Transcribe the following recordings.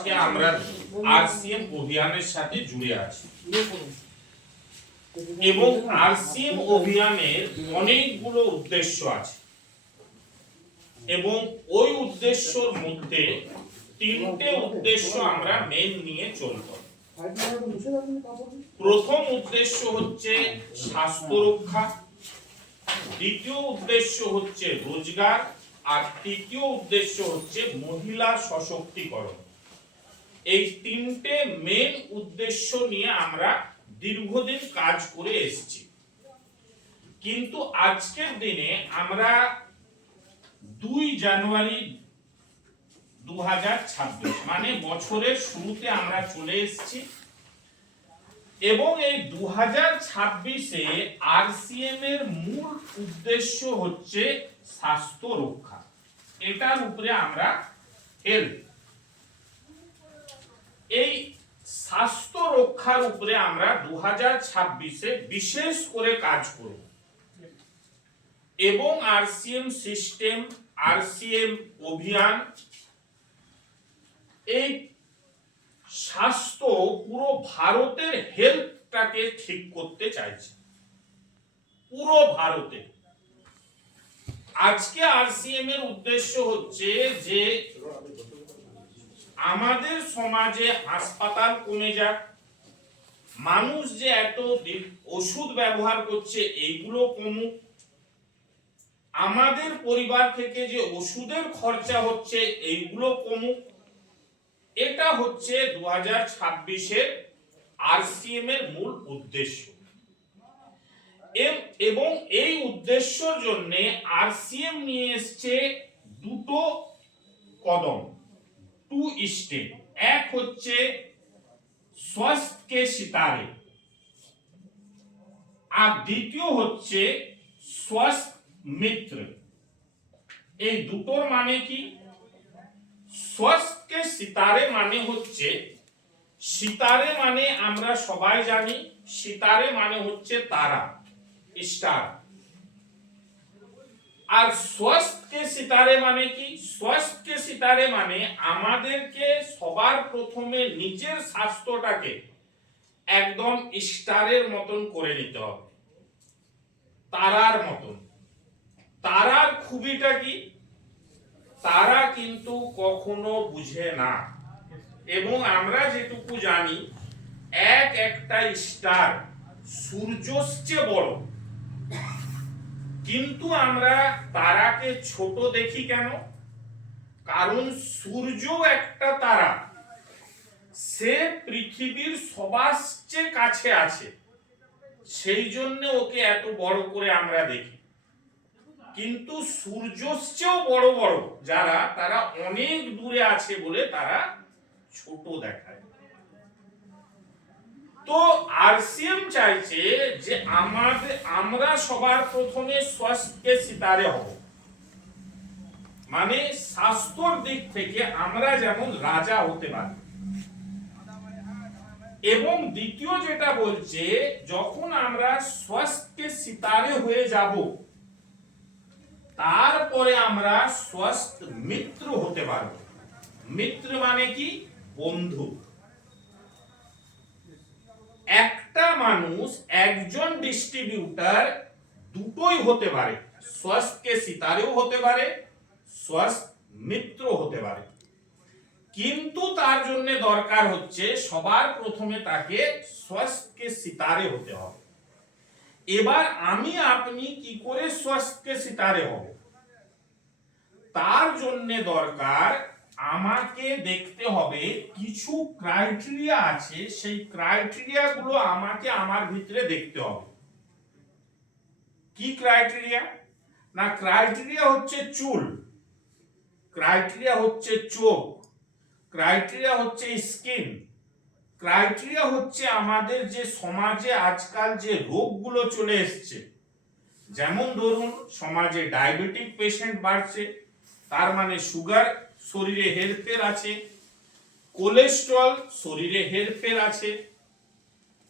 আজকে আমরা আরসিএম অভিযানের সাথে জুড়ে আছি এবং আরসিএম অভিযানের অনেকগুলো উদ্দেশ্য আছে এবং ওই উদ্দেশ্যর মধ্যে তিনটে উদ্দেশ্য আমরা মেন নিয়ে চলব। প্রথম উদ্দেশ্য হচ্ছে স্বাস্থ্য রক্ষা, দ্বিতীয় উদ্দেশ্য হচ্ছে রোজগার, আর তৃতীয় উদ্দেশ্য হচ্ছে মহিলা সশক্তিকরণ। এই তিনটে মেন উদ্দেশ্য নিয়ে আমরা দীর্ঘদিন কাজ করে এসেছি, কিন্তু আজকের দিনে আমরা 2 জানুয়ারি 2026 মানে বছরের শুরুতে আমরা চলে এসেছি এবং এই 2026-এ আরসিএম এর মূল উদ্দেশ্য হচ্ছে স্বাস্থ্য রক্ষা। এটার উপরে আমরা হেলথ, এই স্বাস্থ্য রক্ষার উপরে আমরা 2026-এ বিশেষ করে কাজ করব এবং আরসিএম সিস্টেম, আরসিএম অভিযান, এই স্বাস্থ্য পুরো ভারতের হেলথটাকে ঠিক করতে চাইছে, পুরো ভারতে। আজকে আরসিএম এর উদ্দেশ্য হচ্ছে যে আমাদের সমাজে হাসপাতাল কমে যাক, মানুষ যে এত ওষুধ ব্যবহার করছে এইগুলো কমুক, আমাদের পরিবার থেকে যে ওষুধের খরচা হচ্ছে এইগুলো কমুক। এটা হচ্ছে 2026-এর আরসিএম এর মূল উদ্দেশ্য এবং এই উদ্দেশ্যের জন্য আরসিএম নিয়ে এসেছে দুটো কদম, 2 স্টেপ। এক হচ্ছে স্বাস্থ্য কে সিতারে আর দ্বিতীয় হচ্ছে স্বাস্থ্য মিত্র। এই দুটোর মানে কি? স্বাস্থ্য কে সিতারে মানে হচ্ছে, সিতারে মানে আমরা সবাই জানি, সিতারে মানে হচ্ছে তারা, স্টার। আর স্বাস্থ্য কে সিতারে মানে কি? স্বাস্থ্য কে সিতারে মানে আমাদেরকে সবার প্রথমে নিজের স্বাস্থ্যটাকে একদম স্টারের মতন করে নিতে হবে, তারার মতন। তারার খুবিটা কি? তারা কিন্তু কখনো বুঝে না এবং আমরা যেটুকু জানি একটা স্টার সূর্যের চেয়ে বড়, কিন্তু আমরা তারাকে ছোট দেখি কেন? কারণ সূর্য একটা তারা, সে পৃথিবীর সবার চেয়ে কাছে আছে, সেই জন্য ওকে এত বড় করে আমরা দেখি। কিন্তু সূর্যের চেয়েও বড় বড় যারা, তারা অনেক দূরে আছে বলে তারা ছোট দেখায়। তো আরসিএম চাইছে যে আমরা সবার প্রথমে স্বাস্থ্যের সিতারে হব, মানে স্বাস্থ্যর দিক থেকে আমরা যেমন রাজা হতে পারি। এবং দ্বিতীয় যেটা বলছে, যখন আমরা স্বাস্থ্যের সিতারে হয়ে যাব তারপরে আমরা স্বাস্থ্য মিত্র হতে পারব। মিত্র মানে কি? বন্ধু। একটা মানুষ, একজন ডিস্ট্রিবিউটর দুটোই হতে পারে, স্বাস্থ্যকে সিতারেও হতে পারে, স্বাস্থ্য মিত্র হতে পারে, কিন্তু তার জন্য দরকার হচ্ছে সবার প্রথমে তাকে স্বাস্থ্যকে সিতারে হতে হবে। এবার আমি আপনি কি করে স্বাস্থ্যকে সিতারে হব? তার জন্য দরকার, আমাকে দেখতে হবে কিছু ক্রাইটেরিয়া আছে, সেই ক্রাইটেরিয়া গুলো আমাকে আমার ভিতরে দেখতে হবে। কি ক্রাইটেরিয়া? না, ক্রাইটেরিয়া হচ্ছে চুল, ক্রাইটেরিয়া হচ্ছে চোখ, ক্রাইটেরিয়া হচ্ছে স্কিন, ক্রাইটেরিয়া হচ্ছে আমাদের যে সমাজে আজকাল যে রোগগুলো চলে এসছে, যেমন ধরুন সমাজে ডায়াবেটিক পেশেন্ট বাড়ছে, তার মানে সুগার শরীরে হেরফের আছে, কোলেস্টেরল শরীরে হেরফের আছে,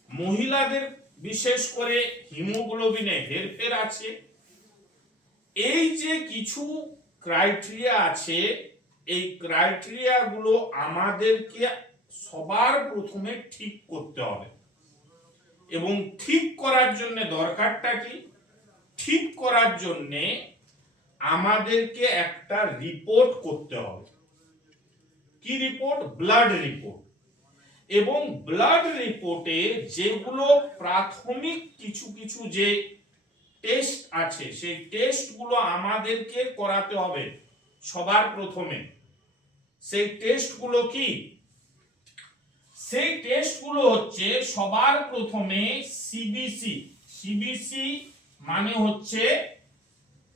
মহিলাদের বিশেষ করে হিমোগ্লোবিনে হেরফের আছে। এই যে কিছু ক্রাইটেরিয়া আছে, এই ক্রাইটেরিয়া গুলো আমাদেরকে সবার প্রথমে ঠিক করতে হবে। এবং ঠিক করার জন্য দরকারটা কি? ঠিক করার জন্য আমাদেরকে একটা রিপোর্ট করতে হবে। কি রিপোর্ট? Blood report. এবং ব্লাড রিপোর্টে যেগুলো প্রাথমিক কিছু কিছু যে টেস্ট আছে, সেই টেস্টগুলো আমাদেরকে করাতে হবে সবার প্রথমে। সেই টেস্টগুলো কি? সেই টেস্টগুলো হচ্ছে সবার প্রথমে সিবিসি। সিবিসি মানে হচ্ছে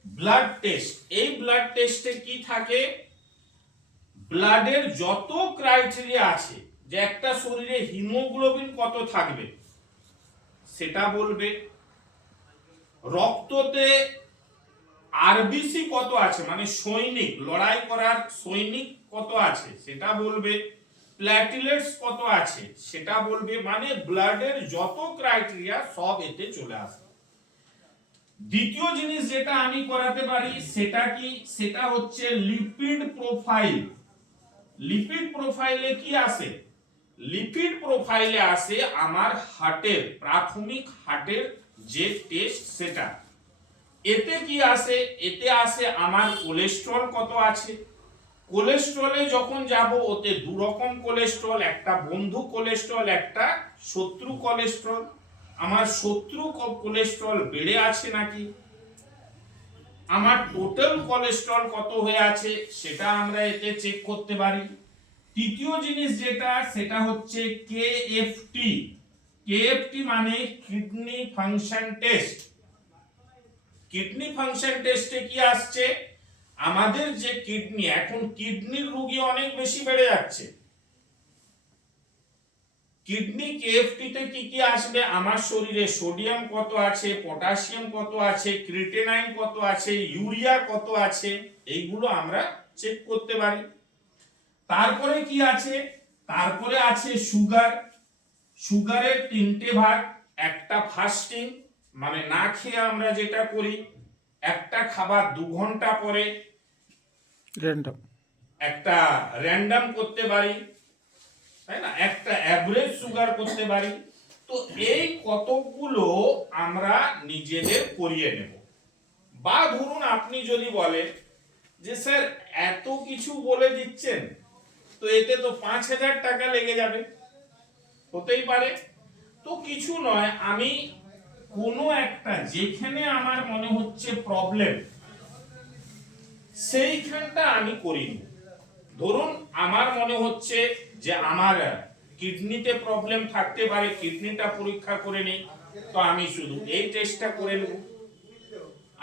ব্লাড টেস্ট। এই ব্লাড টেস্টে কি থাকে? ব্লাডের যত ক্রাইটেরিয়া আছে, যে একটা শরীরে হিমোগ্লোবিন কত থাকবে সেটা বলবে, রক্ততে আরবিসি কত আছে মানে সৈনিক, লড়াই করার সৈনিক কত আছে সেটা বলবে, প্ল্যাটিলেটস কত আছে সেটা বলবে। মানে ব্লাডের যত ক্রাইটেরিয়া সব এতে চলে আসে। দ্বিতীয় জিনিস যেটা আমি করাতে পারি সেটা কি? সেটা হচ্ছে লিপিড প্রোফাইল। লিপিড প্রোফাইলে কি আসে? লিপিড প্রোফাইলে আসে আমার হার্টের, প্রাথমিক হার্টের যে টেস্ট সেটা। এতে কি আসে? এতে আসে আমার কোলেস্টেরল কত আছে। কোলেস্টেরলে যখন যাব, ওতে দু রকম কোলেস্টেরল, একটা বন্ধু কোলেস্টেরল, একটা শত্রু কোলেস্টেরল। আমার শত্রু কোলেস্টেরল বেড়ে আছে নাকি, আমার টোটাল কোলেস্টেরল কত হয়ে আছে সেটা আমরা এতে চেক করতে পারি। তৃতীয় জিনিস যেটা, সেটা হচ্ছে কেএফটি। কেএফটি মানে kidney function test. Kidney function টেস্টে কি আসছে? আমাদের যে কিডনি, এখন কিডনির রোগী অনেক বেশি বেড়ে যাচ্ছে। কিডনি কেএফটি তে কি কি আসবে? আমার শরীরে সোডিয়াম কত আছে, পটাশিয়াম কত আছে, ক্রিটেনাইন কত আছে, ইউরিয়া কত আছে, এইগুলো আমরা চেক করতে পারি। তারপরে কি আছে? তারপরে আছে সুগার। সুগারের তিনটে ভাগ, একটা ফাস্টিং মানে না খেয়ে আমরা যেটা করি, একটা খাবার 2 ঘন্টা পরে, র্যান্ডম, একটা র্যান্ডম করতে পারি, তাই না, একটা অ্যাভারেজ সুগার করতে পারি। তো এই কতগুলো আমরা নিজেদের করিয়ে নেব। বা ধরুন আপনি যদি বলেন যে স্যার এত কিছু বলে দিচ্ছেন, তো এতে তো 5,000 টাকা লেগে যাবে, হতেই পারে। তো কিছু নয়, আমি কোনো একটা যেখানে আমার মনে হচ্ছে প্রবলেম সেইখানটা আমি করি। ধরুন আমার মনে হচ্ছে যে আমার কিডনিতে প্রবলেম থাকতে পারে, কিডনিটা পরীক্ষা করে নিই, তো আমি শুধু এই টেস্টটা করে নেব,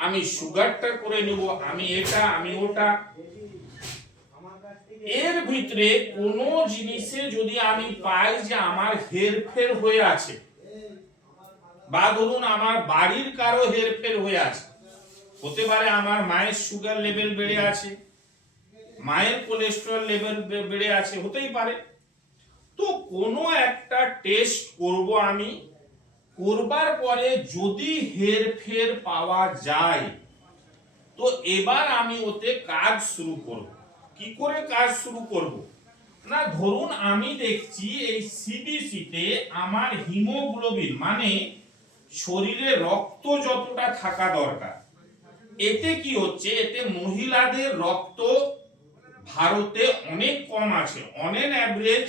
আমি সুগারটা করে নেব, আমি এটা আমি ওটা। এর ভিতরে কোনো জিনিসে যদি আমি পাই যে আমার হেরফের হয়ে আছে, বা ধরুন আমার বাড়ির কারো হেরফের হয়ে আছে, হতে পারে আমার মায়ের সুগার লেভেল বেড়ে আছে, মায়ের কোলেস্টেরল লেভেল বেড়ে আছে, হতেই পারে। তো কোনো একটা টেস্ট করব আমি, করবার পরে যদি হেরফের পাওয়া যায়, তো এবার আমি ওতে কাজ শুরু করব। কি করে কাজ শুরু করব? না ধরুন আমি দেখছি এই সিবিসিতে আমার হিমোগ্লোবিন মানে শরীরে রক্ত যতটা থাকা দরকার, এতে কি হচ্ছে, এতে মহিলাদের রক্ত ভারতে অনেক কম আছে। অন এন অ্যাভারেজ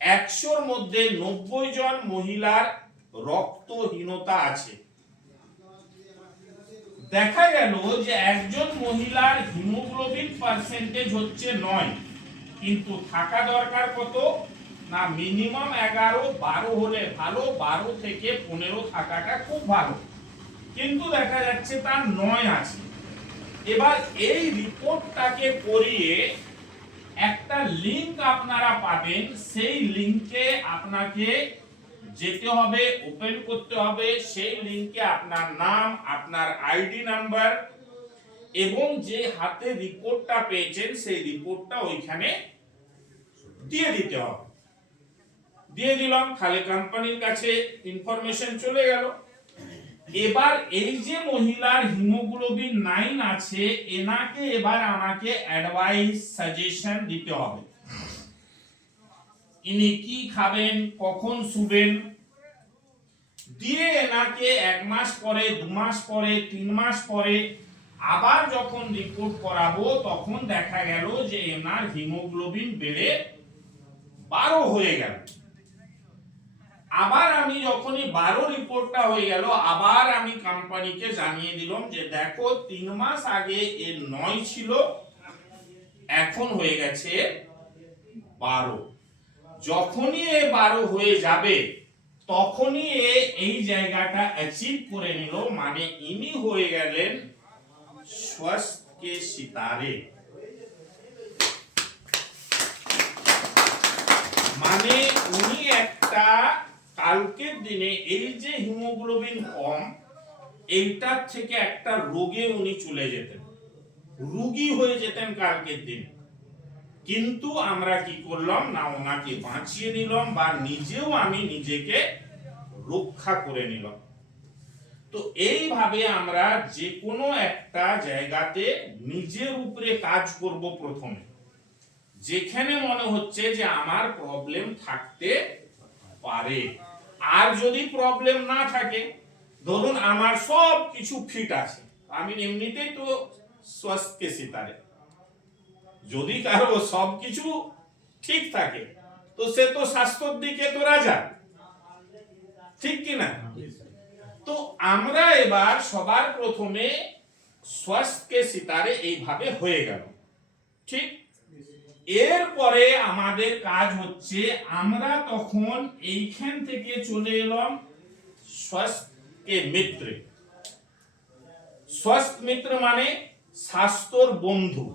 100-র মধ্যে 90 জন মহিলার রক্তহীনতা আছে। দেখা গেল যে একজন মহিলার হিমোগ্লোবিন পার্সেন্টেজ হচ্ছে 9, কিন্তু থাকা দরকার কত? না মিনিমাম 11-12 হলে ভালো, 12 থেকে 15 থাকাটা খুব ভালো, কিন্তু দেখা যাচ্ছে তার 9 আছে। এবার এই রিপোর্টটাকে করিয়ে একটা লিংক আপনারা পাবেন, সেই লিংকে আপনাকে যেতে হবে, ওপেন করতে হবে। সেই লিংকে আপনার নাম, আপনার আইডি নাম্বার এবং যে হাতে রিপোর্টটা পেয়েছেন সেই রিপোর্টটা ওইখানে দিয়ে দিতে হবে। দিয়ে দিলাম, তাহলে কোম্পানির কাছে ইনফরমেশন চলে গেল। এবার এই যে মহিলার হিমোগ্লোবিন 9 আছে, এনাকে এবার আমাকে অ্যাডভাইস সাজেশন দিতে হবে। ইনি কি খাবেন, কখন শুবেন, দিয়ে এনাকে 1 মাস পরে, 2 মাস পরে, 3 মাস পরে আবার যখন রিপোর্ট করাবো তখন দেখা গেল যে এনার হিমোগ্লোবিন বেড়ে 12 হয়ে গেল। আবার আমি যখনই 12 রিপোর্টটা হয়ে গেল, আবার আমি কোম্পানিকে জানিয়ে দিলাম যে দেখো 3 মাস আগে এর 9 ছিল, এখন হয়ে গেছে 12। যখনই এ 12 হয়ে যাবে তখনই এই জায়গাটা অ্যাচিভ করে নিল, মানে ইনি হয়ে গেলেন স্वस्थ के सितारे। মানে উনি একটা কালকের দিনে এই যে হিমোগ্লোবিন কম, এইটার থেকে একটা রোগে উনি চলে যেতেন, রোগী হয়ে যেতেন কালকের দিন। কিন্তু আমরা কি করলাম না, ওনাকে বাঁচিয়ে নিলাম, বা নিজেও আমি নিজেকে রক্ষা করে নিলাম। তো এইভাবে আমরা যে কোনো একটা জায়গাতে নিজের উপরে কাজ করব প্রথমে, যেখানে মনে হচ্ছে যে আমার প্রবলেম থাকতে পারে। আর যদি প্রবলেম না থাকে, ধরুন আমার সব কিছু ফিট আছে, আমি এমনিতেই তো স্वस्थ के सितारे, যদি কারো সব কিছু ঠিক থাকে তো সে তো স্বাস্থ্যের দিকে তো রাজা, ঠিক কি না? তো আমরা এবার সবার প্রথমে স্वस्थ के सितारे এইভাবে হয়ে গেল, ঠিক। এরপরে আমাদের কাজ হচ্ছে, আমরা তখন এইখান থেকে চলে এলাম স্वस्थ के मित्र। স্वस्थ মিত্র মানে স্বাস্থ্যর বন্ধু।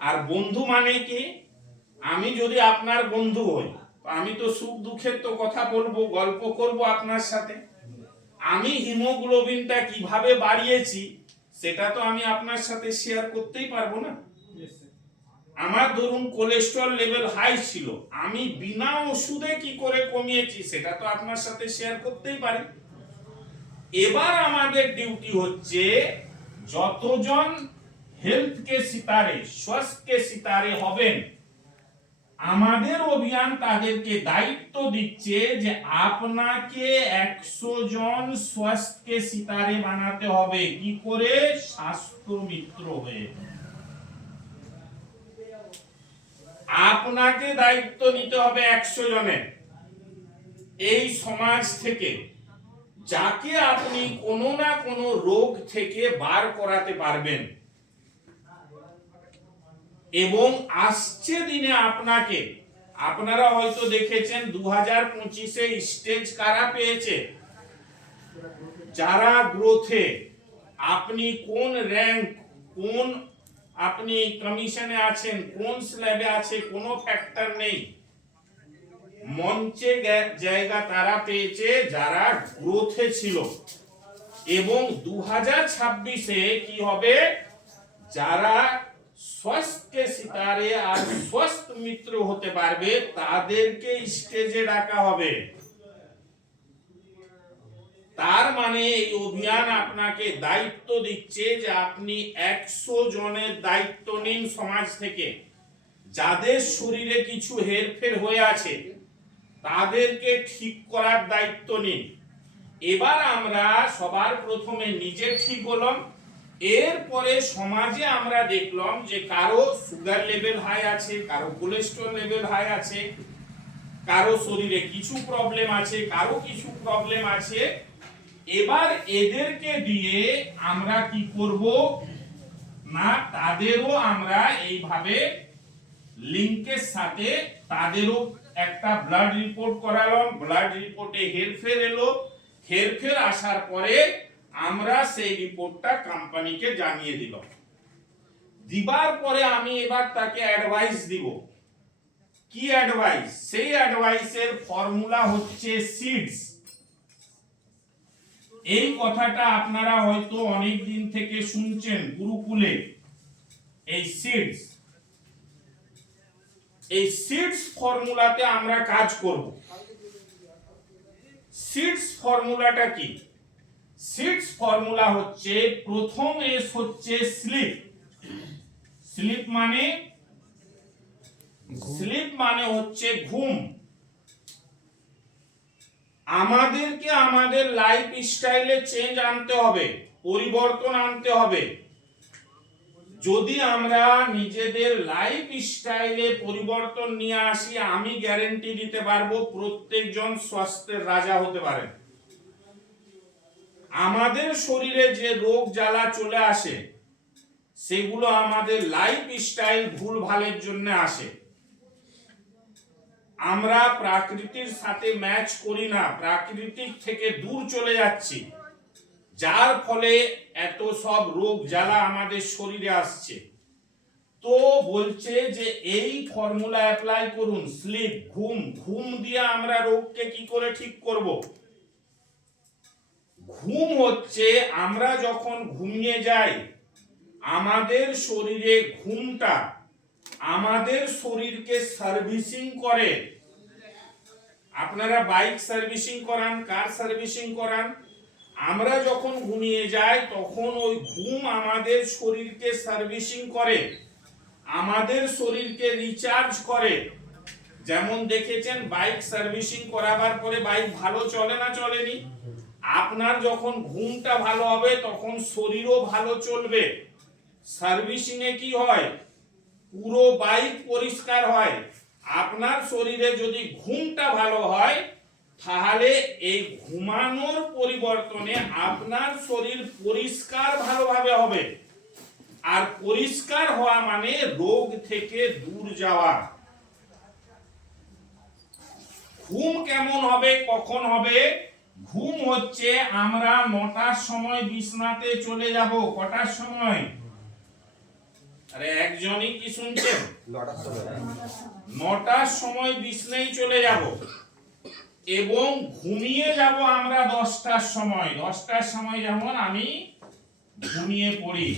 আর বন্ধু মানে কি, আমি যদি আপনার বন্ধু হই, আমি তো সুখ দুঃখের তো কথা বলবো, গল্প করব আপনার সাথে। আমি হিমোগ্লোবিনটা কিভাবে বাড়িয়েছি সেটা তো আমি আপনার সাথে শেয়ার করতেই পারবো না। আমার ধরুন কোলেস্টেরল লেভেল হাই ছিল, আমি বিনা ওষুধে কি করে কমিয়েছি সেটা তো আপনার সাথে শেয়ার করতেই পারি। এবার আমাদের ডিউটি হচ্ছে, যতজন হেলথ কে সিতারে, স্বাস্থ্য কে সিতারে হবেন, আমাদের অভিযান তাদেরকে দায়িত্ব দিচ্ছে যে আপনাকে 100 জন স্বাস্থ্য কে সিতারে বানাতে হবে। কি করে? স্বাস্থ্য মিত্র হয়ে। আপনাকে দায়িত্ব নিতে হবে 100 জনের এই সমাজ থেকে, যাকে আপনি কোনো না কোনো রোগ থেকে বার করাতে পারবেন। এবং আসছে দিনে আপনাকে, আপনারা হয়তো দেখেছেন 2025-এ স্টেজ কারা পেয়েছে, যারা গ্রোথে, আপনি কোন র্যাঙ্ক, কোন আপনি কমিশনে আছেন, কোন স্ল্যাবে আছে, কোনো ফ্যাক্টর নেই, মঞ্চে জায়গা তারা পেয়েছে যারা গ্রোথে ছিল। এবং 2026-এ কি হবে, যারা স্वस्थ के सितारे আর স্वस्थ মিত্র হতে পারবে তাদেরকে স্টেজে ডাকা হবে। তার মানে এই অভিযান আপনাকে দায়িত্ব দিচ্ছে যে আপনি 100 জনের দায়িত্ব নিন সমাজ থেকে, যাদের শরীরে কিছু হেরফের হয়ে আছে তাদেরকে ঠিক করার দায়িত্ব নিন। এবার আমরা সবার প্রথমে নিজে ঠিক হলাম, এরপরে সমাজে আমরা দেখলাম যে কারো সুগার লেভেল হাই আছে, কারো কোলেস্টেরল লেভেল হাই আছে, কারো শরীরে কিছু প্রবলেম আছে, কারো কিছু প্রবলেম আছে। এবার এদেরকে দিয়ে আমরা কি করব না, তাদেরও আমরা এইভাবে লিংকের সাথে তাদেরও একটা ব্লাড রিপোর্ট করালাম। ব্লাড রিপোর্টে হেরফের এলো, হেরফের আসার পরে আমরা সেই রিপোর্টটা কোম্পানিকে জানিয়ে দিলাম। দিবার পরে আমি এবার তাকে অ্যাডভাইস দিব। কি অ্যাডভাইস? সেই অ্যাডভাইসের ফর্মুলা হচ্ছে সিডস। এই কথাটা আপনারা হয়তো অনেক দিন থেকে শুনছেন গুরুকুলে, এই সিডস। এই সিডস ফর্মুলাতে আমরা কাজ করব। সিডস ফর্মুলাটা কি? সিটস ফর্মুলা হচ্ছে প্রথম এস হচ্ছে স্লিপ। স্লিপ মানে হচ্ছে ঘুম। আমাদেরকে আমাদের লাইফ স্টাইলে চেঞ্জ আনতে হবে, পরিবর্তন আনতে হবে। যদি আমরা নিজেদের লাইফ স্টাইলে পরিবর্তন নিয়ে আসি, আমি গ্যারান্টি দিতে পারবো প্রত্যেকজন স্বাস্থ্যের রাজা হতে পারে। আমাদের শরীরে যে রোগ জ্বালা চলে আসে সেগুলো আমাদের লাইফ স্টাইল ভুলভালের জন্য আসে। আমরা প্রাকৃতির সাথে ম্যাচ করি না, প্রাকৃতিক থেকে দূর চলে যাচ্ছি, যার ফলে এত সব রোগ জ্বালা আমাদের শরীরে আসছে। তো বলছে যে এই ফর্মুলা অ্যাপ্লাই করুন, স্লিপ, ঘুম দিয়ে আমরা রোগকে কি করে ঠিক করব। ঘুম হচ্ছে আমরা যখন ঘুমিয়ে যাই, আমাদের শরীরে ঘুমটা আমাদের শরীরকে সার্ভিসিং করে। আপনারা বাইক সার্ভিসিং করান, কার সার্ভিসিং করান, আমরা যখন ঘুমিয়ে যাই তখন ওই ঘুম আমাদের শরীরকে সার্ভিসিং করে, আমাদের শরীরকে রিচার্জ করে। যেমন দেখেছেন বাইক সার্ভিসিং করাবার পরে বাইক ভালো চলে না চলেনি? আপনার যখন ঘুমটা ভালো হবে তখন শরীরও ভালো চলবে। সার্ভিসিং এ কি হয়, পুরো বাইক পরিষ্কার হয়। আপনার শরীরে যদি ঘুমটা ভালো হয় তাহলে এই ঘুমানোর পরিবর্তনে আপনার শরীর পরিষ্কার ভালোভাবে হবে। আর পরিষ্কার হওয়া মানে রোগ থেকে দূর যাওয়া। ঘুম কেমন হবে, কখন হবে? ঘুম হচ্ছে আমরা 9টার সময় বিছনাতে চলে যাব। কটার সময়? আরে একজনই কি শুনছেন? 9টার সময় বিছনায় চলে যাব এবং ঘুমিয়ে যাব আমরা 10টার সময়। 10টার সময় যেমন আমি ঘুমিয়ে পড়ি,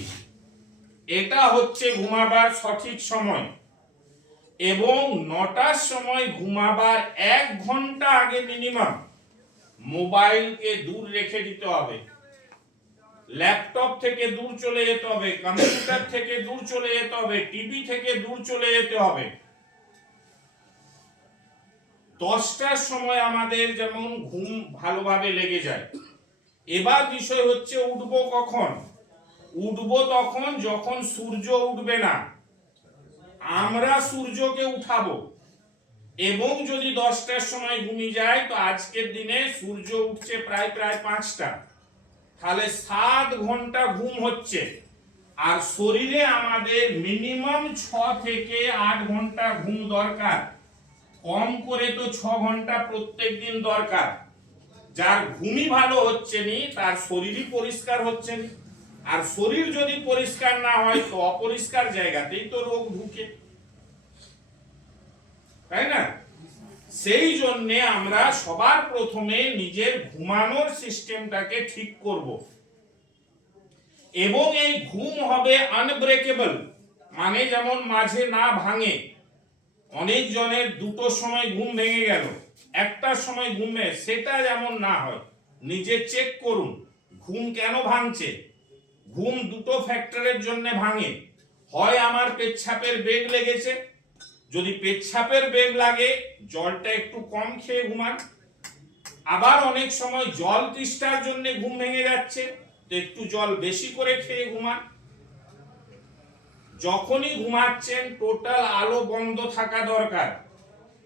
এটা হচ্ছে ঘুমাবার সঠিক সময়। এবং 9টার সময় ঘুমাবার 1 ঘন্টা আগে মিনিমাম মোবাইলকে দূর রেখে দিতে হবে, ল্যাপটপ থেকে দূর চলে যেতে হবে, কম্পিউটার থেকে দূর চলে যেতে হবে, টিভি থেকে দূর চলে যেতে হবে। 10টার সময় আমাদের যেমন ঘুম ভালোভাবে লেগে যায়। এবার বিষয় হচ্ছে উঠবো কখন? উঠবো তখন যখন সূর্য উঠবে না, আমরা সূর্যকে উঠাবো। এবং যদি 10টার সময় ঘুমিয়ে যায় তো আজকের দিনে সূর্য উঠছে প্রায় 5টা, তাহলে 7 ঘন্টা ঘুম হচ্ছে। আর শরীরে আমাদের মিনিমাম 6 থেকে 8 ঘন্টা ঘুম দরকার, কম করে তো 6 ঘন্টা প্রত্যেকদিন দরকার। যার ঘুমই ভালো হচ্ছে নি তার শরীরই পরিষ্কার হচ্ছে না। আর শরীর যদি পরিষ্কার না হয় তো অপরিষ্কার জায়গাতেই তো রোগ ঢুকে, তাই না? সেই জন্য আমরা সবার প্রথমে নিজের ঘুমানোর সিস্টেমটাকে ঠিক করব এবং এই ঘুম হবে আনব্রেকেবল, মানে যেমন মাঝে না ভাঙে। অনেক জনের 2টোর সময় ঘুম ভেঙে গেল, 1টার সময় ঘুমে, সেটা যেমন না হয়। নিজে চেক করুন ঘুম কেন ভাঙছে। ঘুম 2টো ফ্যাক্টরের জন্য ভাঙে। হয় আমার পেচ্ছাপের বেগ লেগেছে, যদি পেচ্ছাপের বেগ লাগে জলটা একটু কম খেয়ে ঘুমান। আবার অনেক সময় জল তৃষ্ণার জন্য ঘুম ভেঙে যাচ্ছে, তো একটু জল বেশি করে খেয়ে ঘুমান। যখনই ঘুমাচ্ছেন টোটাল আলো বন্ধ থাকা দরকার।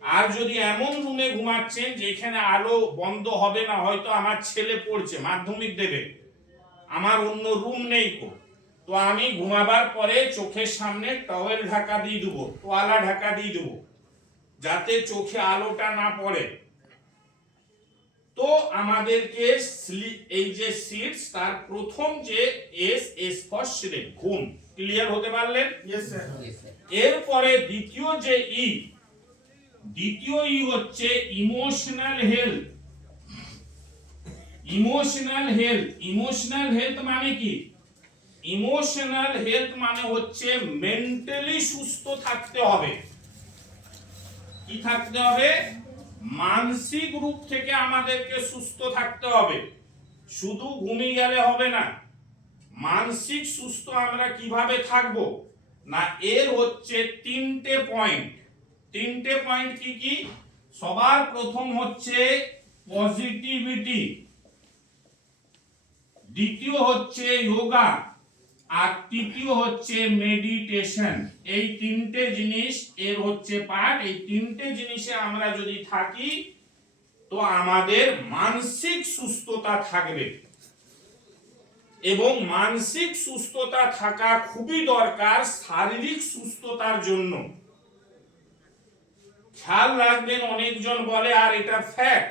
আর যদি এমন রুমে ঘুমাচ্ছেন যেখানে আলো বন্ধ হবে না, হয়তো আমার ছেলে পড়ছে, মাধ্যমিক দেবে, আমার অন্য রুম নেই, তো আমি ঘুমাবার পরে চোখের সামনে টাওয়েল ঢাকা দিয়ে দেবো, তোয়ালা ঢাকা দিয়ে দেবো, যাতে চোখে আলোটা না পড়ে। তো আমাদেরকে এই যে সিটস, তার প্রথম যে এস ফর স্লিপ, ঘুম। ক্লিয়ার হতে পারলেন? Yes, sir. এরপরে দ্বিতীয় যে দ্বিতীয় হচ্ছে emotional health. Emotional health, emotional health মানে কি? ইমোশনাল হেলথ মানে হচ্ছে মেন্টালি সুস্থ থাকতে হবে। কি থাকতে হবে? মানসিক রূপ থেকে আমাদেরকে সুস্থ থাকতে হবে। শুধু ঘুমিয়ে গেলে হবে না, মানসিক সুস্থ আমরা কিভাবে থাকব না, এর হচ্ছে তিনটে পয়েন্ট। তিনটে পয়েন্ট কি কি? সবার প্রথম হচ্ছে পজিটিভিটি, দ্বিতীয় হচ্ছে যোগা, আর তৃতীয় হচ্ছে মেডিটেশন। এই তিনটে জিনিস এর হচ্ছে পার্ট। এই তিনটে জিনিসে আমরা যদি থাকি তো আমাদের মানসিক সুস্থতা থাকবে, এবং মানসিক সুস্থতা থাকা খুবই দরকার শারীরিক সুস্থতার জন্য। খেয়াল রাখবেন, অনেকজন বলে, আর এটা ফ্যাক্ট,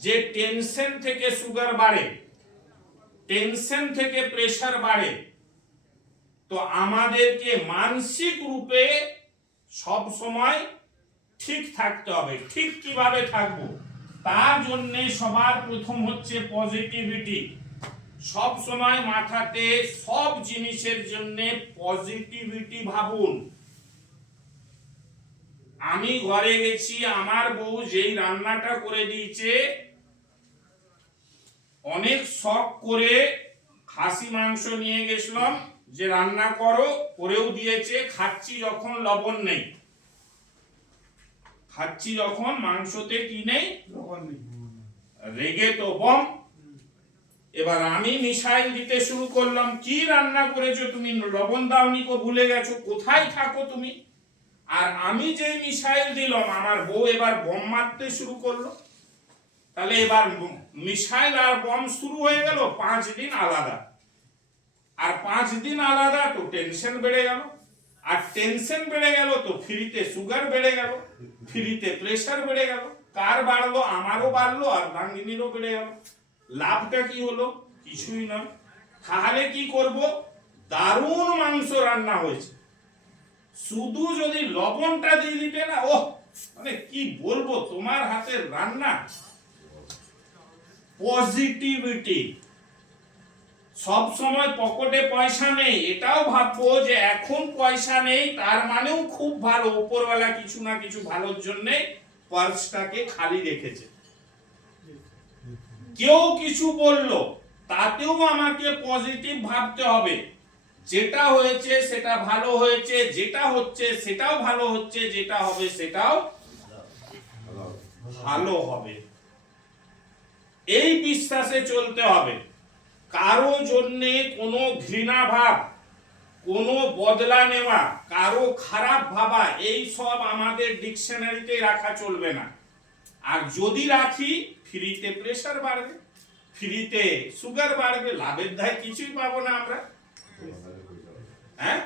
যে টেনশন থেকে সুগার বাড়ে, টেনশন থেকে প্রেসার বাড়ে। তো আমাদেরকে মানসিক রূপে সব সময় ঠিক থাকতে হবে। ঠিক কিভাবে থাকবো? তার জন্য সবার প্রথম হচ্ছে পজিটিভিটি। সব সময় মাথাতে সব জিনিসের জন্য পজিটিভিটি ভাবুন। আমি ঘরে গেছি, আমার বউ যেই রান্নাটা করে দিয়েছে, অনেক শখ করে খাসি মাংস নিয়ে গেছিলাম, যে রান্না করো, করেও দিয়েছে, খাচ্ছি যখন লবণ নেই, খাচ্ছি যখন মাংসতে কি নেই, রেগে তো বম। এবার আমি মিসাইল দিতে শুরু করলাম, কি রান্না করেছো তুমি, লবণ দাওনি, কো ভুলে গেছো, কোথায় থাকো তুমি? আর আমি যে মিসাইল দিলাম, আমার বউ এবার বম মারতে শুরু করলো। তাহলে এবার মিসাইল আর বম শুরু হয়ে গেল 5 দিন আলাদা, আর 5 দিন আলাদা তো টেনশন বেড়ে গেল, আর টেনশন বেড়ে গেল তো ফ্রিতে সুগার বেড়ে গেল, ফ্রিতে প্রেসার বেড়ে গেল। কার বাড়লো? আমারও বাড়লো, আর ভাঙ্গিনীরও বেড়ে গেল। লাভটা কি হলো? কিছুই নয়। তাহলে কি করব? দারুণ মাংস রান্না হয়েছে, শুধু যদি লবণটা দিয়ে দিতে না, ওহ, মানে কি বলবো, তোমার হাতের রান্না। পজিটিভিটি। সব সময় পকেটে পয়সা নেই এটাও ভাববো, যে এখন পয়সা নেই তার মানেও খুব ভালো, উপরওয়ালা কিছু না কিছু ভালোর জন্য পার্সটাকে খালি রেখেছে। কেউ কিছু বললো, তাতেও আমাকে পজিটিভ ভাবতে হবে। যেটা হয়েছে সেটা ভালো হয়েছে, যেটা হচ্ছে সেটাও ভালো হচ্ছে, যেটা হবে সেটাও ভালো হবে। এই বিশ্বাসে চলতে হবে। কারো জন্য কোনো ঘৃণা ভাব, কোনো বদলা নেওয়া, কারো খারাপ ভাবা, এই সব আমাদের ডিকশনারিতে রাখা চলবে না। আর যদি রাখি, ফ্রিতে প্রেসার বাড়বে, ফ্রিতে সুগার বাড়বে, লাভের দায় কিছুই পাবো না আমরা। হ্যাঁ,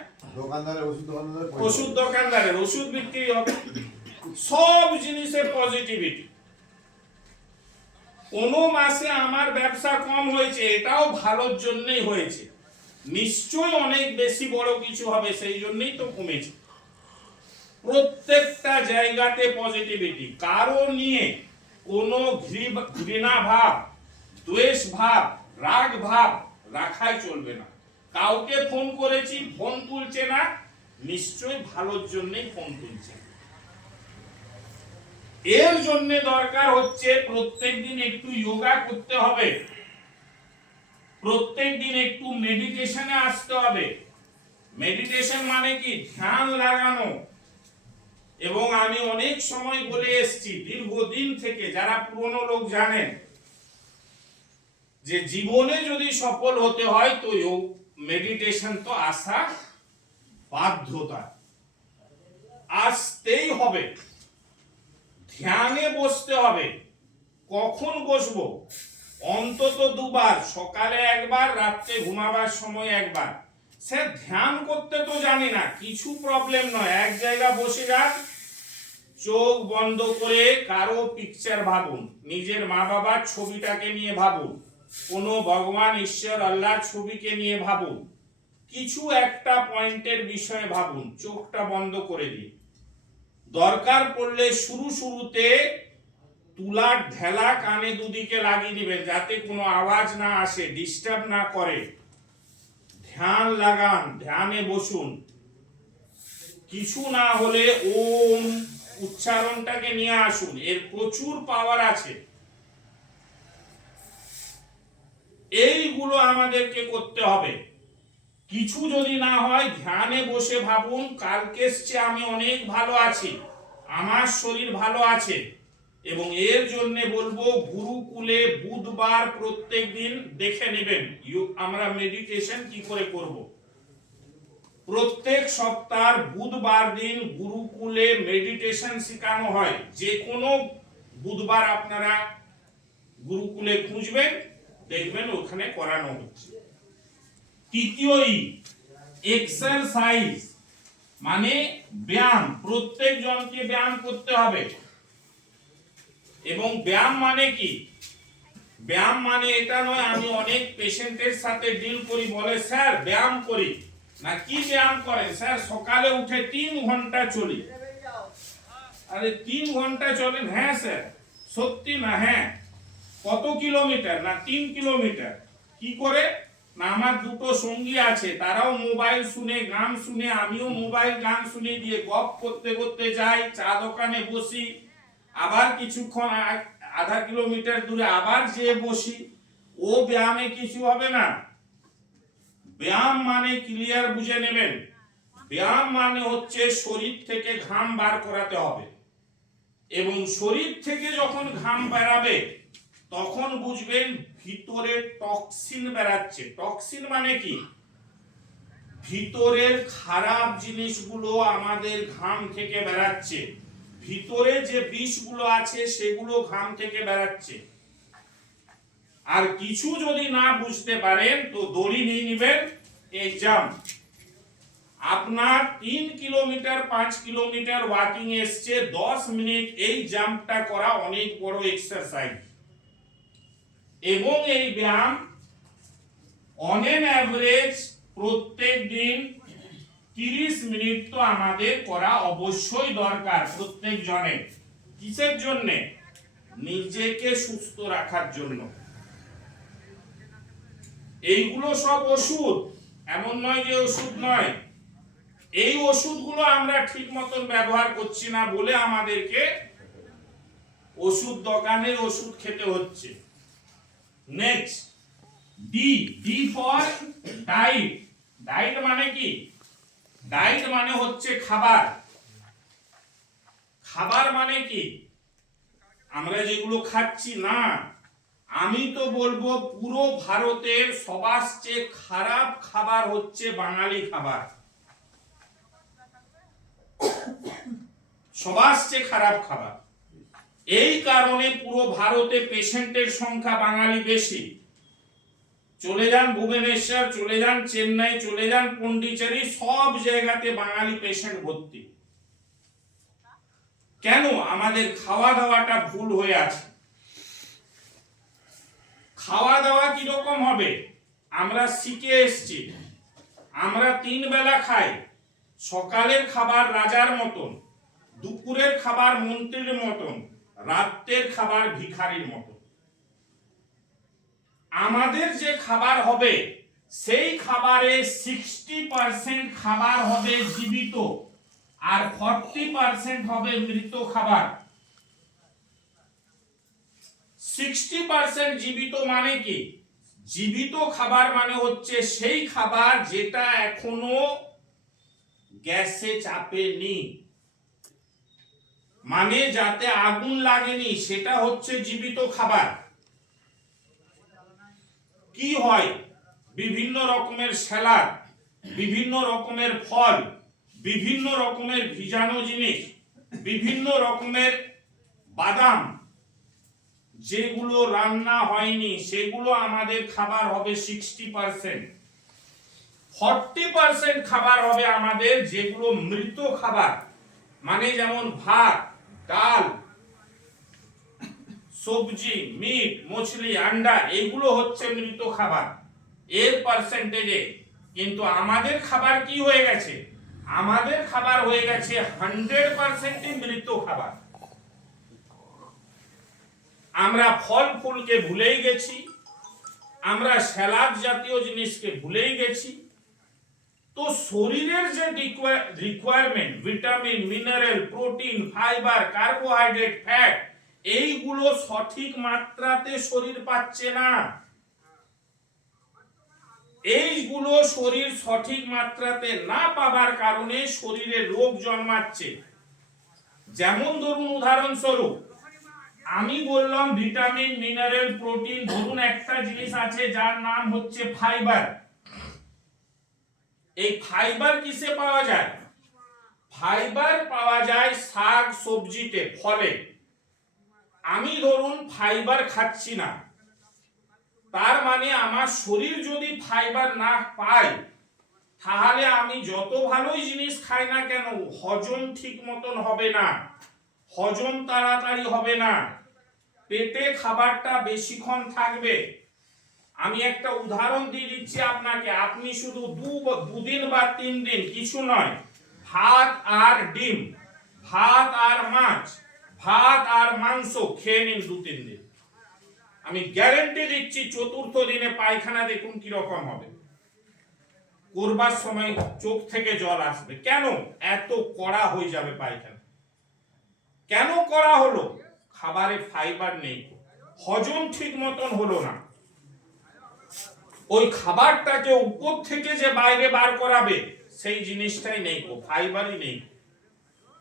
ওষুধ দোকানদারের ওষুধ বিক্রি হবে। সব জিনিসে পজিটিভিটি। কোনো মাসে আমার ব্যবসা কম হয়েছে, এটাও ভালোর জন্যই হয়েছে, নিশ্চয় অনেক বেশি বড় কিছু হবে, সেই জন্যই তো কমেছে। প্রত্যেকটা জায়গাতে পজিটিভিটি। কারো নিয়ে কোনো ঘৃণা ভাব, দ্বেষ ভাব, রাগ ভাব রাখাই চলবে না। কাউকে ফোন করেছি, ফোন তুলছে না, নিশ্চয় ভালোর জন্যই ফোন তুলছে। এর জন্য দরকার হচ্ছে প্রত্যেকদিন একটু যোগা করতে হবে, প্রত্যেকদিন একটু মেডিটেশনে আসতে হবে। মেডিটেশন মানে কি? ধ্যান লাগানো। এবং আমি অনেক সময় বলে এসেছি, দীর্ঘদিন থেকে, যারা পুরনো লোক জানেন, যে জীবনে যদি সফল হতে হয় তো মেডিটেশন তো আসা বাধ্যতা, আসতেই হবে। ধ্যানে বসতে হবে। কখন বসবো? অন্তত 2 বার, সকালে 1 বার, রাত্রে ঘুমাবার সময় 1 বার। সে ধ্যান করতে তো জানি না, কিছু প্রবলেম নয়, এক জায়গা বসে যান, চোখ বন্ধ করে কারো পিকচার ভাবুন, নিজের মা বাবার ছবিটাকে নিয়ে ভাবুন, কোনো ভগবান, ঈশ্বর, আল্লাহর ছবিকে নিয়ে ভাবুন, কিছু একটা পয়েন্টের বিষয়ে ভাবুন, চোখটা বন্ধ করে দিন। দরকার পড়লে শুরুতে তুলার ঢেলা কানে দুদিকে লাগিয়ে নেবেন, যাতে কোনো আওয়াজ না আসে, ডিস্টার্ব না করে। ধ্যান লাগান, ধ্যানে বসুন। কিছু না হলে ওম উচ্চারণটাকে নিয়ে আসুন, এর প্রচুর পাওয়ার আছে। এইগুলো আমাদেরকে করতে হবে। কিছু যদি না হয় ধ্যানে বসে ভাবুন, কালকের চেয়ে আমি অনেক ভালো আছি, আমার শরীর ভালো আছে। এবং এর জন্য বলবো গুরুকুলে বুধবার প্রত্যেক দিন দেখে নেবেন আমরা মেডিটেশন কি করে করব। প্রত্যেক সপ্তাহ বুধবার দিন গুরুকুলে মেডিটেশন শেখানো হয়। যে কোনো বুধবার আপনারা গুরুকুলে খুঁজবেন, দেখবেন ওখানে করানো হচ্ছে। তৃতীয়ই এক্সারসাইজ মানে ব্যায়াম, প্রত্যেক জনকে ব্যায়াম করতে হবে। এবং ব্যায়াম মানে কি? ব্যায়াম মানে এটা নয়, আমি অনেক পেশেন্টের সাথে ডিল করি, বলে স্যার ব্যায়াম করি না। কি ব্যায়াম করেন? স্যার সকালে উঠে 3 ঘন্টা চলি। আরে 3 ঘন্টা চলেন? হ্যাঁ স্যার। সত্যি না? হ্যাঁ। কত কিলোমিটার? না 3 কিলোমিটার। কি করে? না আমার দুটো সঙ্গী আছে, তারাও মোবাইল শুনে গান শুনে, আমিও মোবাইল গান শুনে দিয়ে গপ করতে করতে যাই, চা দোকানে বসি, আবার কিছুক্ষণ আধা কিলোমিটার দূরে আবার যেয়ে বসি। ও ব্যায়ামে কিছু হবে না। ব্যায়াম মানে ক্লিয়ার বুঝে নেবেন, ব্যায়াম মানে হচ্ছে শরীর থেকে ঘাম বার করাতে হবে। এবং শরীর থেকে যখন ঘাম বেরাবে তখন বুঝবেন ভিতরে টক্সিন বেরাচ্ছে। টক্সিন মানে কি? ভিতরের খারাপ জিনিসগুলো আমাদের ঘাম থেকে বেরাচ্ছে, ভিতরে যে বিষগুলো আছে সেগুলো ঘাম থেকে বেরাচ্ছে। আর কিছু যদি না বুঝতে পারেন তো দড়ি নিয়ে নেবেন, এক্সাম আপনার 3 কিলোমিটার 5 কিলোমিটার ওয়াকিং এসছে, 10 মিনিট এই জাম্পটা করা অনেক বড় এক্সারসাইজ। এবং এই ব্যায়াম অন এন অ্যাভারেজ প্রত্যেক দিন 30 মিনিট তো আমাদের করা অবশ্যই দরকার প্রত্যেক জনের। কিসের জন্য? নিজেকে সুস্থ রাখার জন্য। এইগুলো সব ওষুধ, এমন নয় যে ওষুধ নয়। এই ওষুধগুলো আমরা ঠিক মতন ব্যবহার করছি না বলে আমাদেরকে ওষুধ দোকানের ওষুধ খেতে হচ্ছে। নেক্সট ডি, ডি ফর ডাইট। ডাইট মানে কি? ডাইট মানে হচ্ছে খাবার। খাবার মানে কি? আমরা যেগুলো খাচ্ছি না, আমি তো বলবো পুরো ভারতের সবার চেয়ে খারাপ খাবার হচ্ছে বাঙালি খাবার। সবার চেয়ে খারাপ খাবার। এই কারণে পুরো ভারতে পেশেন্টের সংখ্যা বাঙালি বেশি। চলে যান ভুবনেশ্বর, চলে যান চেন্নাই, চলে যান পন্ডিচেরি, সব জায়গাতে বাঙালি পেশেন্ট ভর্তি। কেন? আমাদের খাওয়া দাওয়াটা ভুল হয়ে আছে। খাওয়া দাওয়া কিরকম হবে? আমরা শিখে এসছি, আমরা 3 বেলা খাই। সকালের খাবার রাজার মতন, দুপুরের খাবার মন্ত্রীর মতন, রাতের খাবার ভিখারির মতন। আমাদের যে খাবার হবে সেই খাবারে 60% খাবার হবে জীবিত আর 40% হবে মৃত খাবার। 60% জীবিত মানে কি? জীবিত খাবার মানে হচ্ছে সেই খাবার যেটা এখনো গ্যাসে চাপেনি, মানে যাতে আগুন লাগেনি, সেটা হচ্ছে জীবিত খাবার। কি হয়? বিভিন্ন রকমের স্যালাড, বিভিন্ন রকমের ফল, বিভিন্ন রকমের ভিজানো জিনিস, বিভিন্ন রকমের বাদাম, যেগুলো রান্না হয়নি সেগুলো আমাদের খাবার হবে 60%। 40% খাবার হবে আমাদের যেগুলো মৃত খাবার, মানে যেমন ভাত, ডাল, সবজি, মিট, মছলি, আন্ডা, এগুলো হচ্ছে মৃত খাবার এর পার্সেন্টেজে। কিন্তু আমাদের খাবার কি হয়ে গেছে? আমাদের খাবার হয়ে গেছে 100% মৃত খাবার। আমরা ফল ফুলকে ভুলেই গেছি, আমরা স্যালাড জাতীয় জিনিসকে ভুলেই গেছি। তো শরীরের যে requirement, vitamin, mineral, protein, fibre, carbohydrate, fat, এইগুলো সঠিক মাত্রাতে শরীর পাচ্ছে না। এইগুলো শরীর সঠিক মাত্রাতে না পাবার কারণে শরীরে রোগ জন্মাচ্ছে। যেমন ধরুন উদাহরণস্বরূপ আমি বললাম ভিটামিন মিনারেল প্রোটিন, ধরুন একটা জিনিস আছে যার নাম হচ্ছে ফাইবার। এই ফাইবার কিসে পাওয়া যায়? ফাইবার পাওয়া যায় শাক সবজিতে, ফলে। আমি ধরুন ফাইবার খাচ্ছি না, তার মানে আমার শরীর যদি ফাইবার না পায়, তাহলে আমি যত ভালোই জিনিস খাই না কেন হজম ঠিক মতন হবে না, হজম তাড়াতাড়ি হবে না, পেটে খাবারটা বেশিক্ষণ থাকবে। আমি একটা উদাহরণ দিয়ে দিচ্ছি আপনাকে, আপনি শুধু দুদিন বা 3 দিন, কিছু নয়, ভাত আর ডিম, ভাত আর মাছ, ভাত আর মাংস খেয়ে নিন 2-3 দিন, আমি গ্যারেন্টি দিচ্ছি চতুর্থ দিনে পায়খানা দেখুন কিরকম হবে। করবার সময় চোখ থেকে জল আসবে। কেন? এত কড়া হয়ে যাবে পায়খানা। কেন কড়া হলো? খাবারে ফাইবার নেই, হজম ঠিক মতন হলো না। ওই খাবারটাকে উপর থেকে যে বাইরে বার করাবে সেই জিনিসটাই নেই, ফাইবারই নেই,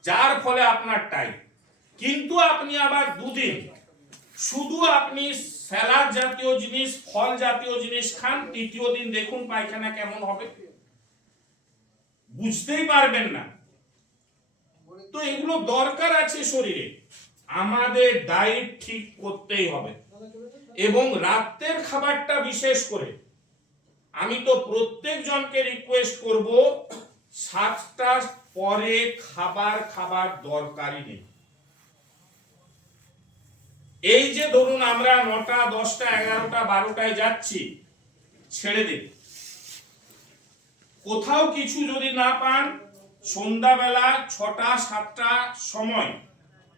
যার ফলে আপনার টাইট। কিন্তু আপনি আবার 2 দিন শুধু আপনি স্যালাড জাতীয় জিনিস, ফল জাতীয় জিনিস খান, তৃতীয় দিন দেখুন পায়খানা কেমন হবে, বুঝতেই পারবেন না। তো এগুলো দরকার আছে শরীরে, আমাদের ডায়েট ঠিক করতেই হবে। এবং রাতের খাবারটা বিশেষ করে আমি তো প্রত্যেক জনকে রিকোয়েস্ট করব, 7টার পরে খাবার দরকারই নেই। এই যে ধরুন আমরা 9টা 10টা 11টা 12টায় যাচ্ছি, ছেড়ে দিন। কোথাও কিছু যদি না পান, সন্ধ্যাবেলা 6টা 7টা সময়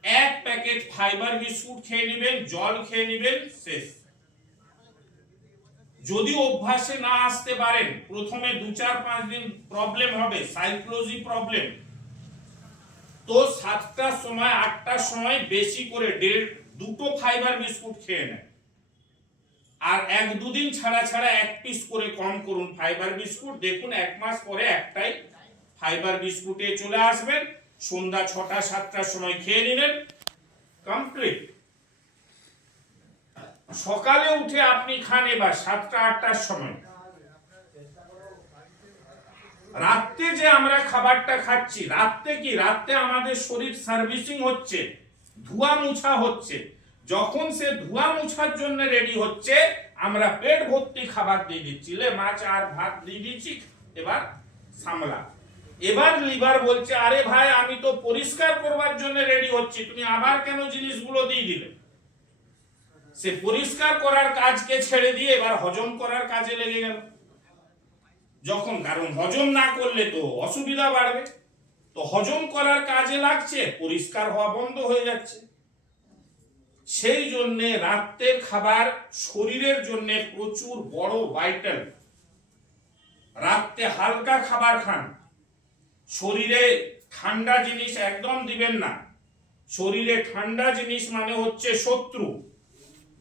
1 প্যাকেট ফাইবার বিস্কুট খেয়ে নেবেন, জল খেয়ে নেবেন, শেষ। যদি অভ্যাসে না আসতে পারেন, প্রথমে 2-4-5 দিন প্রবলেম হবে, সাইকোলজি প্রবলেম, তো 7টার সময় 8টার সময় বেশি করে 1.5-2টো ফাইবার বিস্কুট খেয়ে নেন। আর 1-2 দিন ছাড়া ছাড়া 1 পিস করে কম করুন ফাইবার বিস্কুট, দেখুন 1 মাস পরে একটাই ফাইবার বিস্কুটে চলে আসবেন। সন্ধ্যা 6টা 7টার সময় খেয়ে নিলেন, কমপ্লিট। সকালে উঠে আপনি খান এবার 7টা 8টার সময়। রাতে যে আমরা খাবারটা খাচ্ছি, রাতে আমাদের শরীর সার্ভিসিং হচ্ছে, ধোয়া মোছা হচ্ছে। যখন সে ধোয়া মোছার জন্য রেডি হচ্ছে, আমরা পেট ভর্তি খাবার দিয়ে দিচ্ছি, মাছ আর ভাত দিয়ে দিচ্ছি, এবার সামলা। এবার লিভার বলছে, আরে ভাই আমি তো পরিষ্কার করবার জন্য রেডি হচ্ছি, তুমি আবার কেন জিনিসগুলো দিয়ে দিলে? সে পরিষ্কার করার কাজকে ছেড়ে দিয়ে এবার হজম করার কাজে লেগে গেল। যখন, কারণ হজম না করলে তো অসুবিধা বাড়বে, তো হজম করার কাজে লাগছে, পরিষ্কার হওয়া বন্ধ হয়ে যাচ্ছে। সেই জন্য রাতের খাবার শরীরের জন্য প্রচুর বড় ভাইটাল। রাতে হালকা খাবার খান, শরীরে ঠান্ডা জিনিস একদম দিবেন না। শরীরে ঠান্ডা জিনিস মানে হচ্ছে শত্রু।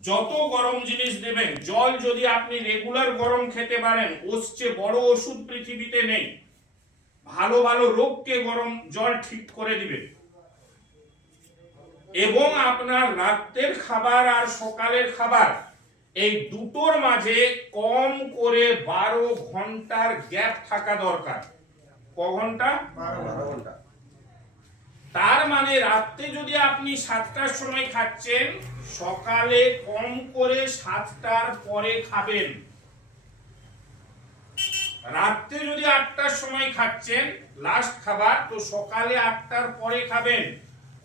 যত গরম জিনিস দেবেন, জল যদি আপনি রেগুলার গরম খেতে পারেন, ওর চেয়ে বড় ওষুধ পৃথিবীতে নেই। ভালো ভালো রোগকে গরম জল ঠিক করে দিবে। এবং আপনার রাতের খাবার আর সকালের খাবার, এই দুটোর মাঝে কম করে 12 ঘন্টার গ্যাপ থাকা দরকার। ক ঘন্টা? 12 ঘন্টা। তার মানে রাতে যদি আপনি 7টার সময় খাচ্ছেন, সকালে কম করে 7টার পরে খাবেন। রাতে যদি 8টার সময় খাচ্ছেন লাস্ট খাবার, তো সকালে 8টার পরে খাবেন।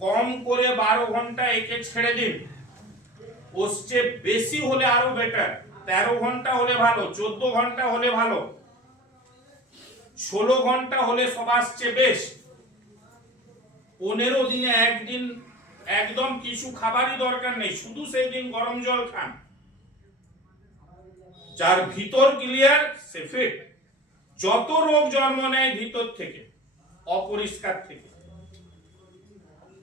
কম করে 12 ঘন্টা একে ছেড়ে দিন। ওর চেয়ে বেশি হলে আরো বেটার, 13 ঘন্টা হলে ভালো, 14 ঘন্টা হলে ভালো, 16 ঘন্টা হলে সবার চেয়ে বেস্ট। 15 দিনে একদিন একদম কিছু খাবারই দরকার নেই, শুধু সেই দিন গরম জল খান। যার ভিতর ক্লিয়ার সে ফিট। যত রোগ জন্ম নেয় ভিতর থেকে, অপরিষ্কার থেকে।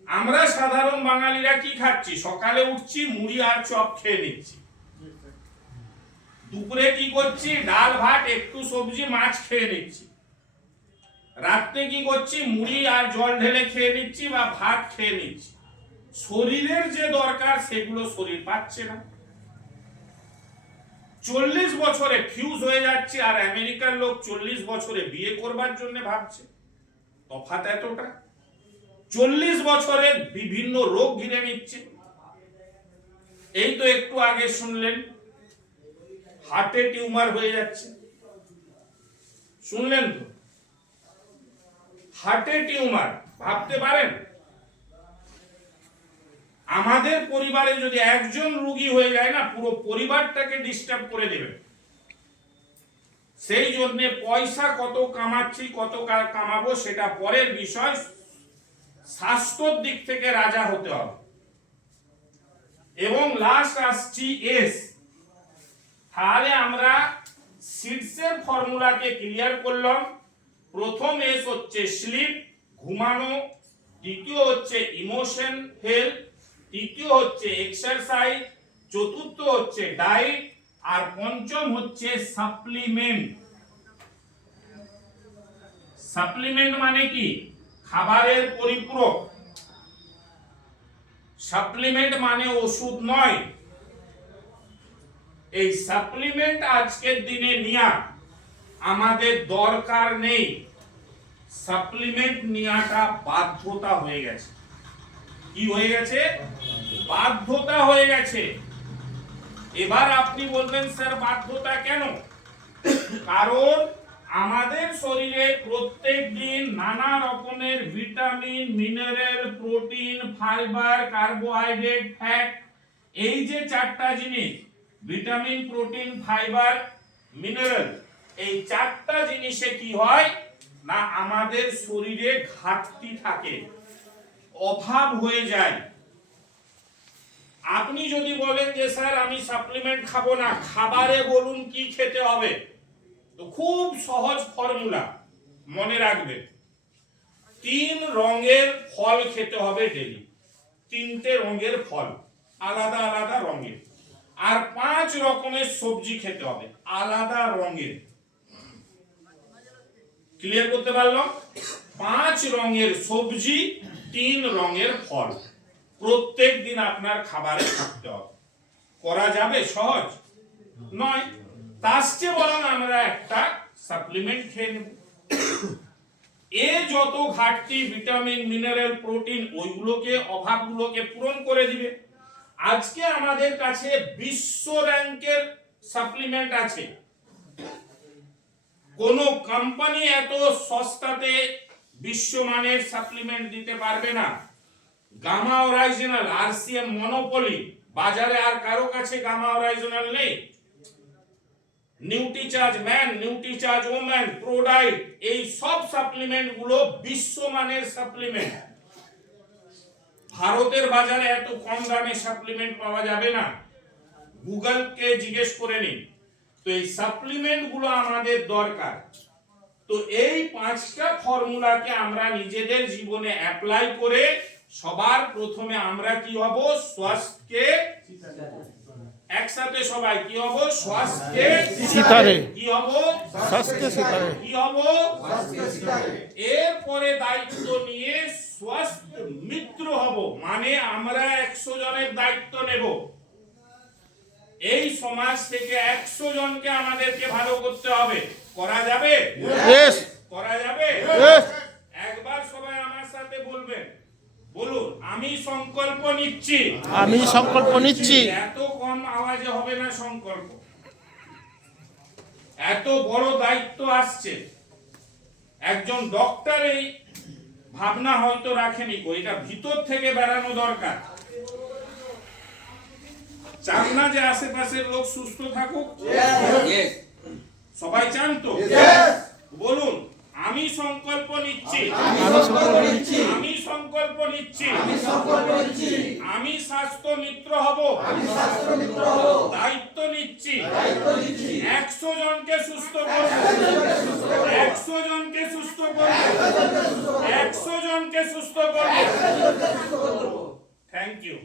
আমরা সাধারণ বাঙালিরা কি খাচ্ছি? সকালে উঠছি, মুড়ি আর চপ খেয়ে নিচ্ছি, দুপুরে কি করছি, ডাল ভাত একটু সবজি মাছ খেয়ে নিচ্ছি। রাত্রে কি করছি, মুড়ি আর জল ঢেলে খেয়ে নিচ্ছি বা ভাত খেয়ে নিচ্ছি। শরীরের যে দরকার সেগুলো শরীর পাচ্ছে না। 40 বছরে ফিউজ হয়ে যাচ্ছে, আর আমেরিকার লোক 40 বছরে বিয়ে করবার জন্য ভাবছে। তফাৎ এতটা। 40 বছরে বিভিন্ন রোগ ঘিরে নিচ্ছে। এই তো একটু আগে শুনলেন হার্টে টিউমার হয়ে যাচ্ছে, শুনলেন তো? হার্টে টিউমার, ভাবতে পারেন? আমাদের পরিবারে যদি একজন রোগী হয়ে যায় না, পুরো পরিবারটাকে ডিস্টার্ব করে দেবে। সেই জন্য পয়সা কত কামাচ্ছি, কত কামাবো সেটা পরের বিষয়, স্বাস্থ্যর দিক থেকে রাজা হতে হবে। এবং লাস্ট আসছি এস। তাহলে আমরা সিডসের ফর্মুলাকে ক্লিয়ার করলাম। প্রথম এস হচ্ছে স্লিপ, ঘুমানো। দ্বিতীয় হচ্ছে ইমোশন, হেলথ। তৃতীয় হচ্ছে এক্সারসাইজ। চতুর্থ হচ্ছে ডায়েট। আর পঞ্চম হচ্ছে সাপ্লিমেন্ট। সাপ্লিমেন্ট মানে কি? খাবারের পরিপূরক। সাপ্লিমেন্ট মানে ওষুধ নয়। এই সাপ্লিমেন্ট আজকের দিনে নেওয়া আমাদের দরকার নেই। সাপ্লিমেন্ট নেওয়াটা বাধ্যতা হয়ে গেছে। কি হয়ে গেছে? বাধ্যতা হয়ে গেছে। এবার আপনি বলবেন স্যার বাধ্যতা কেন? কারণ আমাদের শরীরে প্রত্যেক দিন নানা রকমের vitamin, mineral, protein, fibre, carbohydrate, fat, এই যে চারটা জিনিস, ভিটামিন, প্রোটিন, ফাইবার, মিনারেল, এই চারটা জিনিসে কি হয় না, আমাদের শরীরে ঘাটতি থাকে, অভাব হয়ে যায়। আপনি যদি বলেন যে স্যার আমি সাপ্লিমেন্ট খাবো না, খাবারে বলুন কি খেতে হবে। তো খুব সহজ ফর্মুলা মনে রাখবেন। 3 রঙের ফল খেতে হবে ডেলি। 3টে রঙের ফল, আলাদা আলাদা রঙের। আর 5 রকমের সবজি খেতে হবে, আলাদা রঙের। ক্লিয়ার করতে পারলাম? 5 রঙের সবজি, 3 রঙের ফল প্রত্যেক দিন আপনার খাবারে থাকতে হবে। করা যাবে? সহজ নয়। তার চেয়ে বরং আমরা একটা সাপ্লিমেন্ট খেয়ে নেব। এ যত ঘাটতি ভিটামিন, মিনারেল, প্রোটিন, ওইগুলোকে, অভাবগুলোকে পূরণ করে দিবে। আজকে আমাদের কাছে বিশ্ব র্যাঙ্কের সাপ্লিমেন্ট আছে। কোন কোম্পানি এত সস্তাতে বিশ্বমানের সাপ্লিমেন্ট দিতে পারবে না। গামা অরাইজিনাল, আরসিএম মনোপলি, বাজারে আর কারো কাছে গামা অরাইজিনাল নেই। নিউট্রিচার্জ ম্যান, নিউট্রিচার্জ ওম্যান, প্রোডাইট, এই সব সাপ্লিমেন্ট গুলো বিশ্বমানের সাপ্লিমেন্ট। ভারতের বাজারে এত কম দামে সাপ্লিমেন্ট পাওয়া যাবে না, গুগলকে জিজ্ঞেস করে নিন। তো এই সাপ্লিমেন্ট গুলো আমাদের দরকার। তো এই 5টা ফর্মুলাকে আমরা নিজেদের জীবনে অ্যাপ্লাই করে সবার প্রথমে আমরা কি হব? স্বাস্থ্যে, একসাথে সবাই কি হব? স্বাস্থ্যে সিতারে। কি হব? স্বাস্থ্যে সিতারে। কি হব? এরপরে দায়িত্ব নিয়ে স্বাস্থ্য মিত্র হব, মানে আমরা 100 জনের দায়িত্ব নেব। এই সমাজ থেকে 100 জনকে আমাদেরকে ভালো করতে হবে। করা যাবে? Yes. করা যাবে? Yes. একবার সবাই আমার সাথে বলবেন, বলুন, আমি সংকল্প নিচ্ছি। আমি সংকল্প নিচ্ছি। এত কম আওয়াজে হবে না সংকল্প, এত বড় দায়িত্ব আসছে। একজন ডক্টর এই ভাবনা হয়তো রাখেনি, এটা ভিতর থেকে বেরানো দরকার। চান না যে আশেপাশের লোক সুস্থ থাকুক? সবাই চান তো? বলুন, আমি সংকল্প নিচ্ছি। আমি সংকল্প নিচ্ছি। আমি স্বাস্থ্য মিত্র হব। দায়িত্ব নিচ্ছি। 100 জনকে সুস্থ করব। 100 জনকে সুস্থ করব। 100 জনকে সুস্থ করব। Thank you.